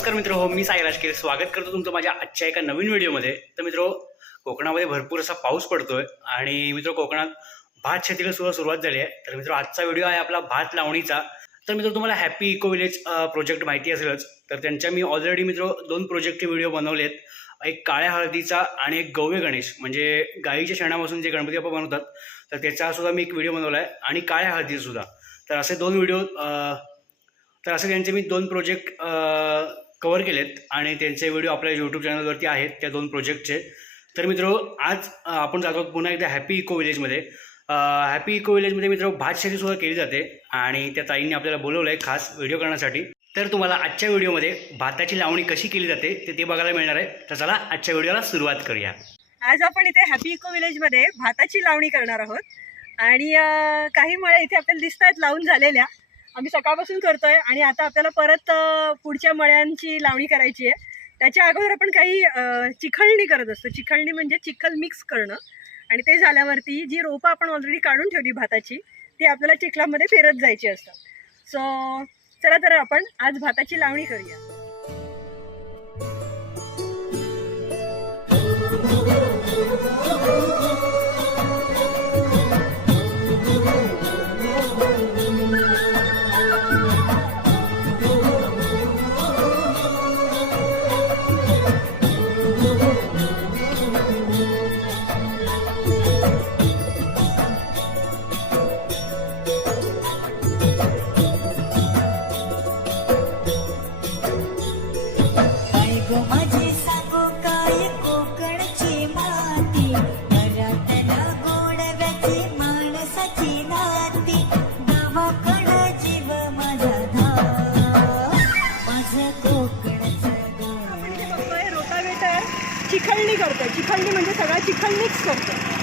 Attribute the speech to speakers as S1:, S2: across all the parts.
S1: नमस्कार मित्र हो मी साई राजकीर स्वागत करतो तुमचं माझ्या आजच्या एका नवीन व्हिडिओमध्ये. तर मित्र कोकणामध्ये भरपूर असा पाऊस पडतोय आणि मित्र कोकणात भात शेतीला सुद्धा सुरुवात झाली आहे. तर मित्र आजचा व्हिडिओ आहे आपला भात लावणीचा. तर मित्र तुम्हाला हॅपी इको विलेज प्रोजेक्ट माहिती असेलच. तर त्यांच्या मी ऑलरेडी मित्र दोन प्रोजेक्टचे व्हिडिओ बनवले आहेत एक काळ्या हळदीचा आणि एक गव्य गणेश म्हणजे गाईच्या शेणापासून जे गणपती बाप्पा बनवतात तर त्याचा सुद्धा मी एक व्हिडिओ बनवला आहे आणि काळ्या हळदीचा सुद्धा. तर असे दोन व्हिडिओ तर असे त्यांचे मी दोन प्रोजेक्ट कवर केलेत आणि त्यांचे व्हिडिओ आपल्या यूट्यूब चॅनलवरती आहेत त्या दोन प्रोजेक्टचे. तर मित्र आज आपण जातो पुन्हा एकदा हॅपी इको विलेजमध्ये हॅपी इको विलेजमध्ये मित्र भात शेतीसुद्धा केली जाते आणि त्या ताईंनी आपल्याला बोलवलं आहे खास व्हिडिओ करण्यासाठी. तर तुम्हाला आजच्या व्हिडिओमध्ये भाताची लावणी कशी केली जाते ते ते बघायला मिळणार आहे. तर चला आजच्या व्हिडिओला सुरुवात करूया.
S2: आज आपण इथे हॅपी इको विलेजमध्ये भाताची लावणी करणार आहोत. आणि काही मळ्या इथे आपल्याला दिसत आहेत लावून झालेल्या. आम्ही सकाळपासून करतोय आणि आता आपल्याला परत पुढच्या मळ्यांची लावणी करायची आहे. त्याच्या अगोदर आपण काही चिखलणी करत असतो. चिखलणी म्हणजे चिखल मिक्स करणं. आणि ते झाल्यावरती जी रोपं आपण ऑलरेडी काढून ठेवली भाताची ती आपल्याला चिखलामध्ये फिरत जायची असतात. सो चला तर आपण आज भाताची लावणी करूया. चिखलणी करतो चिखलणी म्हणजे सगळा चिखल मिक्स
S3: करतो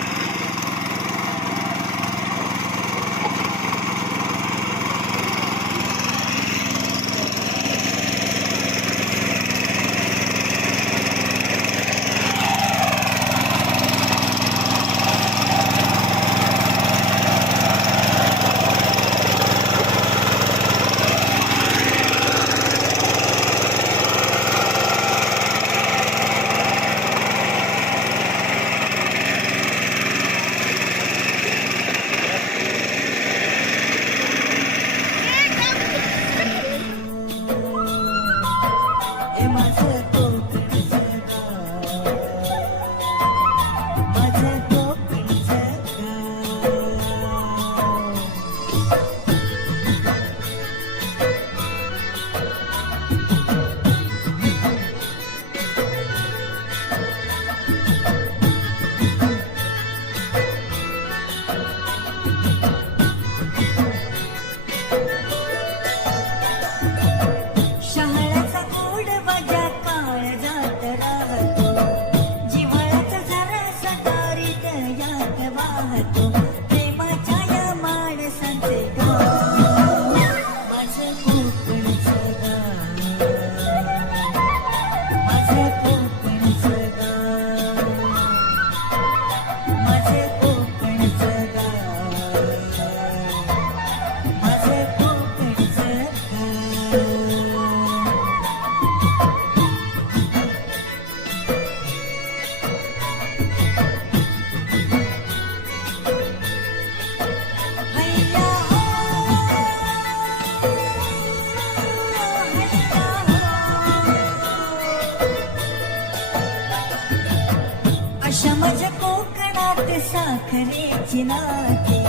S3: नाती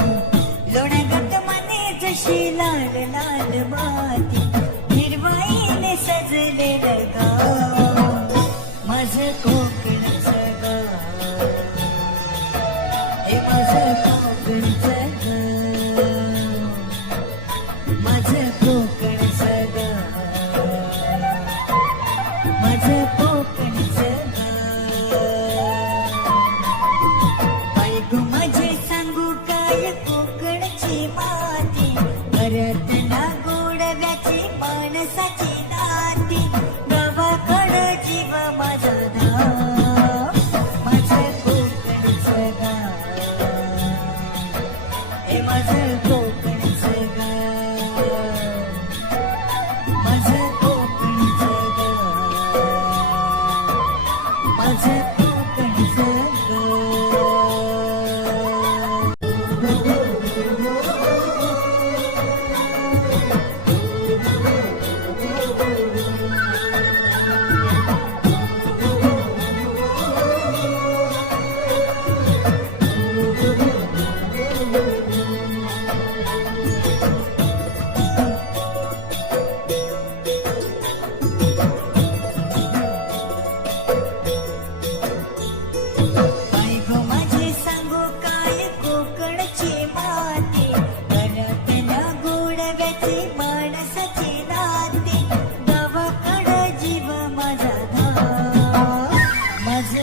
S3: लोण्यागत मने जशी लाल लाल माती. हिरवाईने सजले गाव. माझं कोकणचं गाव हे माझं कोकणचं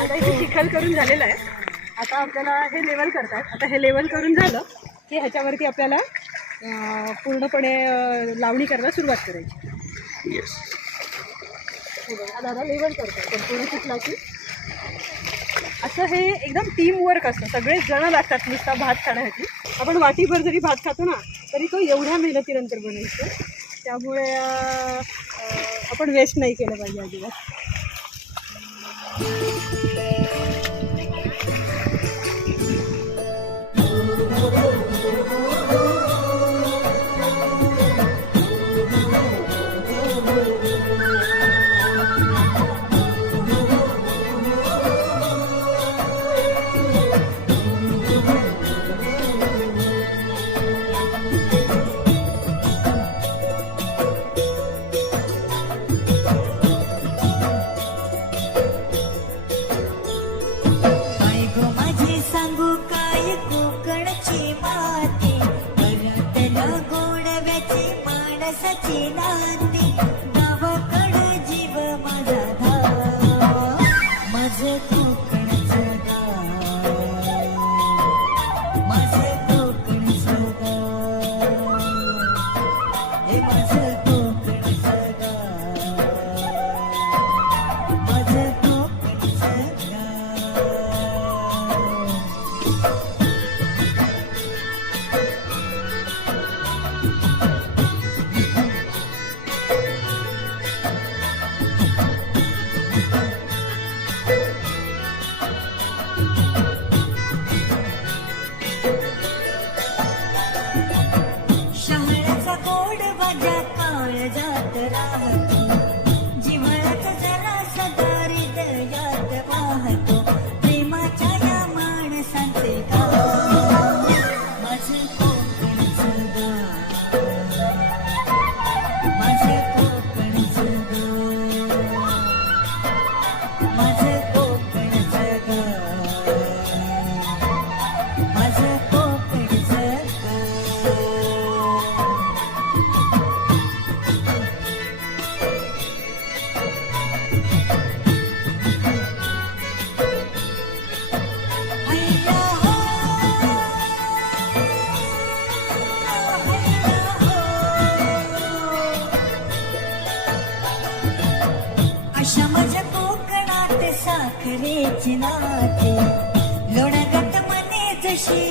S3: आता इथे चिखल
S2: करून झालेलं आहे. आता आपल्याला हे लेवल करतात आता हे लेवल करून झालं की ह्याच्यावरती आपल्याला पूर्णपणे लावणी करायला सुरुवात करायची.
S1: येस
S2: दादा लेवल करतो पण पूर्ण चिखला की असं हे एकदम टीम वर्क असतं. सगळे जण लागतात नुसता भात खाण्यासाठी. आपण वाटीभर जरी भात खातो ना तरी तो एवढ्या मेहनतीनंतर बनवतो त्यामुळे आपण वेस्ट नाही केलं पाहिजे अजिबात
S3: हे जात राहतो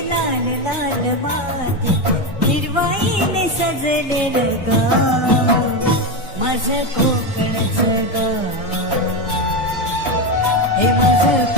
S3: लाल लाल माती हिरवाईने सजलेलं गाव. माझं कोकणचं गाव. हे माझं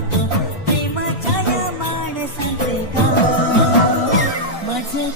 S3: प्रेमाच्या या माणसात गा माझं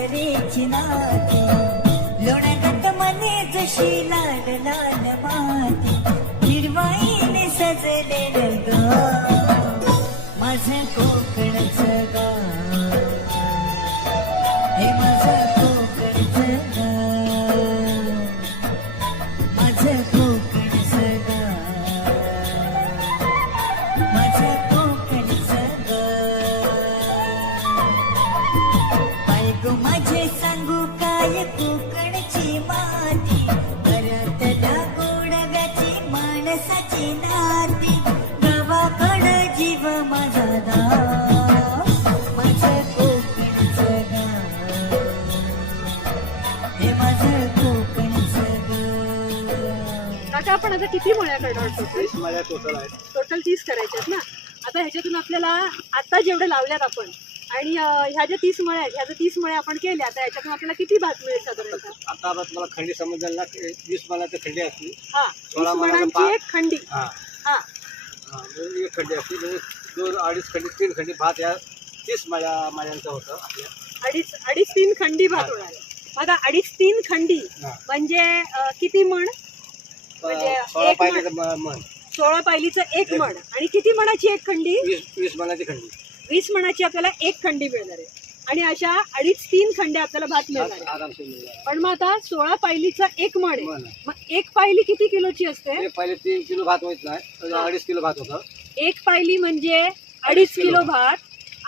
S3: साखरेची नाती लोण्यागत मने जशी लाल लाल माती. हिरवाईने सजलेलं
S2: काका आपण आता किती मळ्या करणार टोटल
S4: टोटल आहे
S2: टोटल तीस करायच्यात ना? आता ह्याच्यातून आपल्याला आता जेवढे लावल्यात आपण आणि ह्या ज्या तीस मळ्या आहेत ह्या ज्या तीस मळ्या आपण केल्या तर ह्याच्यातून आपल्याला किती भात मिळेल साधारणतः?
S4: आता आता मला खंडी समजलं ना की वीस मला तर खंडी असली.
S2: हा
S4: सोळा
S2: तीस
S4: मळ्याचा.
S2: एक खंडी.
S4: हा. एक खंडी असली म्हणजे दोन अडीच खंडी तीन खंडी भात या तीस माझ्या माझ्यांचं होतं आपल्या
S2: अडीच अडीच तीन खंडी भात होणार. बघा अडीच तीन खंडी.
S4: हा.
S2: म्हणजे अं, किती मण म्हणजे
S4: सोळा
S2: एक
S4: पाहिजे
S2: मण.
S4: तर म- मन
S2: सोळा पायलीचं एक
S4: एक.
S2: मण आणि किती मणाची एक खंडी?
S4: वीस वीस मनाची खंडी.
S2: वीस मणाची आपल्याला एक खंडी मिळणार आहे. आणि अशा अडीच तीन खंड्या आपल्याला भात मिळणार पण मग आता सोळा पायलीचा एक आहे
S4: आहे.
S2: मग एक पायली किती किलोची असते
S4: पहिले तीन किलो भात होत नाही. अडीच किलो भात होतं
S2: एक पायली म्हणजे अडीच
S4: किलो
S2: भात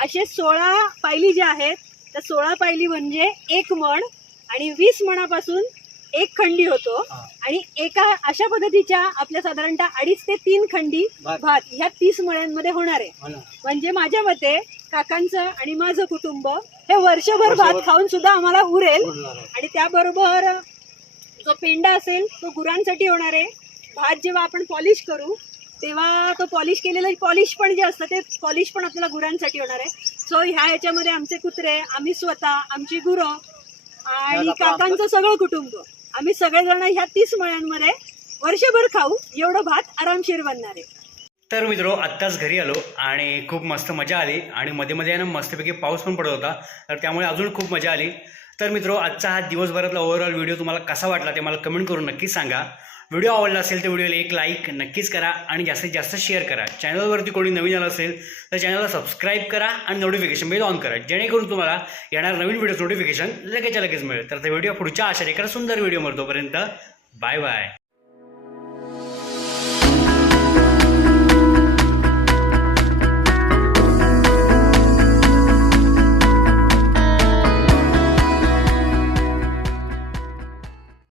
S2: असे सोळा पायली ज्या आहेत त्या सोळा पायली म्हणजे एक मण आणि वीस मणापासून एक खंडी होतो. आणि एका अशा पद्धतीच्या आपल्या साधारणतः अडीच ते तीन खंडी
S4: भात.
S2: ह्या तीस मण्यांमध्ये होणार आहे. म्हणजे माझ्या मते काकांचं आणि माझं कुटुंब हे वर्षभर भात. खाऊन सुद्धा आम्हाला उरेल. आणि त्याबरोबर जो पेंडा असेल तो गुरांसाठी होणार आहे. भात जेव्हा आपण पॉलिश करू तेव्हा तो पॉलिश केलेलं पॉलिश पण जे असतं ते पॉलिश पण आपल्याला गुरांसाठी होणार आहे. सो ह्या ह्याच्यामध्ये आमचे कुत्रे आम्ही स्वतः आमची गुरं आणि काकांचं सगळं कुटुंब. आम्ही सगळेजण ह्या तीस मळ्यांमध्ये वर्षभर खाऊ. एवढं भात आरामशीर बनणार आहे.
S1: तर मित्रो आत्ताच घरी आलो आणि खूप मस्त मजा आली. आणि मध्ये मध्ये आहे ना मस्तपैकी पाऊस पण पडत होता. तर त्यामुळे अजून खूप मजा आली. तर मित्रो आजचा हा दिवसभरातला ओव्हरऑल व्हिडिओ तुम्हाला कसा वाटला ते मला कमेंट करून नक्कीच सांगा. व्हिडिओ आवडला असेल तर व्हिडिओला एक लाईक नक्कीच करा आणि जास्तीत जास्त शेअर करा. चॅनलवरती कोणी नवीन आलं असेल तर चॅनलला सबस्क्राईब करा आणि नोटिफिकेशन बेल ऑन करा. जेणेकरून तुम्हाला येणार नवीन व्हिडिओ नोटिफिकेशन लगेच लगेच मिळेल. तर व्हिडिओ पुढच्या आशा एका सुंदर व्हिडिओ तोपर्यंत बाय बाय